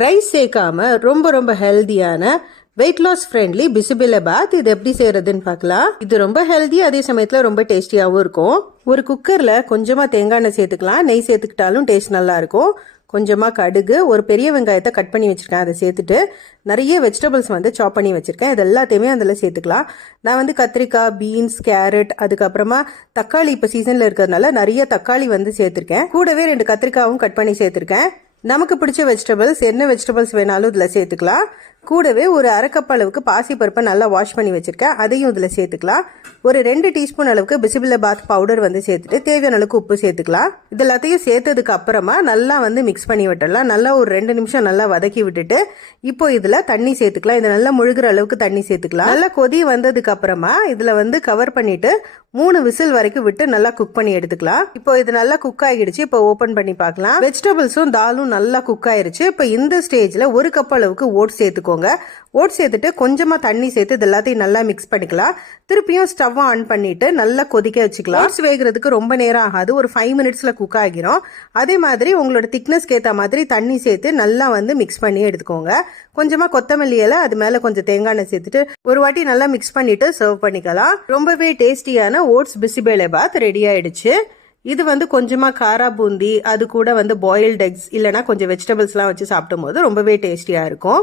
Rice சேர்க்காம ரொம்ப ரொம்ப ஹெல்தியான வெயிட் லாஸ் ஃப்ரெண்ட்லி பிசிபிலபாத் இது எப்படி செய்யறதுன்னு பார்க்கலாம். இது ரொம்ப ஹெல்தி, அதே சமயத்துல ரொம்ப டேஸ்டியாவும் இருக்கும். ஒரு குக்கர்ல கொஞ்சமா தேங்காய் எண்ணெய் சேர்த்துக்கலாம். நெய் சேர்த்துக்கிட்டாலும் டேஸ்ட் நல்லா இருக்கும். கொஞ்சமா கடுகு, ஒரு பெரிய வெங்காயத்தை கட் பண்ணி வச்சிருக்கேன், அதை சேர்த்துட்டு நிறைய வெஜிடபிள்ஸ் சாப் பண்ணி வச்சிருக்கேன். இது எல்லாத்தையுமே அதில் சேர்த்துக்கலாம். நான் கத்திரிக்காய், பீன்ஸ், கேரட், அதுக்கப்புறமா தக்காளி இப்போ சீசன்ல இருக்கிறதுனால நிறைய தக்காளி சேர்த்திருக்கேன். கூடவே 2 கத்திரிக்காவும் கட் பண்ணி சேர்த்திருக்கேன். நமக்கு பிடிச்ச வெஜிடபிள்ஸ், என்ன வெஜிடபிள்ஸ் வேணாலும் இதில் சேர்த்துக்கலாம். கூடவே ஒரு 1/2 கப் அளவுக்கு பாசி பருப்பை நல்லா வாஷ் பண்ணி வச்சிருக்கேன், அதையும் இதில் சேர்த்துக்கலாம். ஒரு 2 டீஸ்பூன் அளவுக்கு பிசிபிலபாத் பவுடர் சேர்த்துட்டு தேவையான அளவுக்கு உப்பு சேர்த்துக்கலாம். இது எல்லாத்தையும் சேர்த்ததுக்கு அப்புறமா நல்லா மிக்ஸ் பண்ணி விட்டுடலாம். நல்லா ஒரு 2 நிமிஷம் நல்லா வதக்கி விட்டுட்டு இப்போ இதில் தண்ணி சேர்த்துக்கலாம். இதை நல்லா முழுகிற அளவுக்கு தண்ணி சேர்த்துக்கலாம். நல்லா கொதி வந்ததுக்கு அப்புறமா இதில் கவர் பண்ணிட்டு 3 விசில் வரைக்கும் விட்டு நல்லா குக் பண்ணி எடுத்துக்கலாம். இப்போ இது நல்லா குக் ஆகிடுச்சு. இப்போ ஓபன் பண்ணி பார்க்கலாம். வெஜிடபிள்ஸும் தாலும் நல்லா குக் ஆயிருச்சு. இப்போ இந்த ஸ்டேஜ்ல 1 கப் அளவுக்கு ஓட்ஸ் சேர்த்துக்கோங்க. ஓட்ஸ் சேர்த்துட்டு கொஞ்சமா தண்ணி சேர்த்து இது எல்லாத்தையும் நல்லா மிக்ஸ் பண்ணிக்கலாம். திருப்பியும் ஸ்டவ் ஆன் பண்ணிட்டு நல்லா கொதிக்க வச்சுக்கலாம். ஓட்ஸ் வேகிறதுக்கு ரொம்ப நேரம் ஆகாது, ஒரு 5 மினிட்ஸ்ல குக் ஆகிரும். அதே மாதிரி உங்களோட திக்னஸ்க்கு ஏற்ற மாதிரி தண்ணி சேர்த்து நல்லா மிக்ஸ் பண்ணி எடுத்துக்கோங்க. கொஞ்சமா கொத்தமல்லி இலை, அது மேல கொஞ்சம் தேங்காய் எண்ணெய் சேர்த்துட்டு ஒரு வாட்டி நல்லா மிக்ஸ் பண்ணிட்டு சர்வ் பண்ணிக்கலாம். ரொம்பவே டேஸ்டியான ஓட்ஸ் பிசிபெலேபாத் ரெடி ஆயிடுச்சு. இது கொஞ்சமா காரா பூந்தி, அது கூட பாயில்ட் எக்ஸ் இல்லைன்னா கொஞ்சம் வெஜிடபிள்ஸ்லாம் வச்சு சாப்பிடும் போது ரொம்பவே டேஸ்டியா இருக்கும்.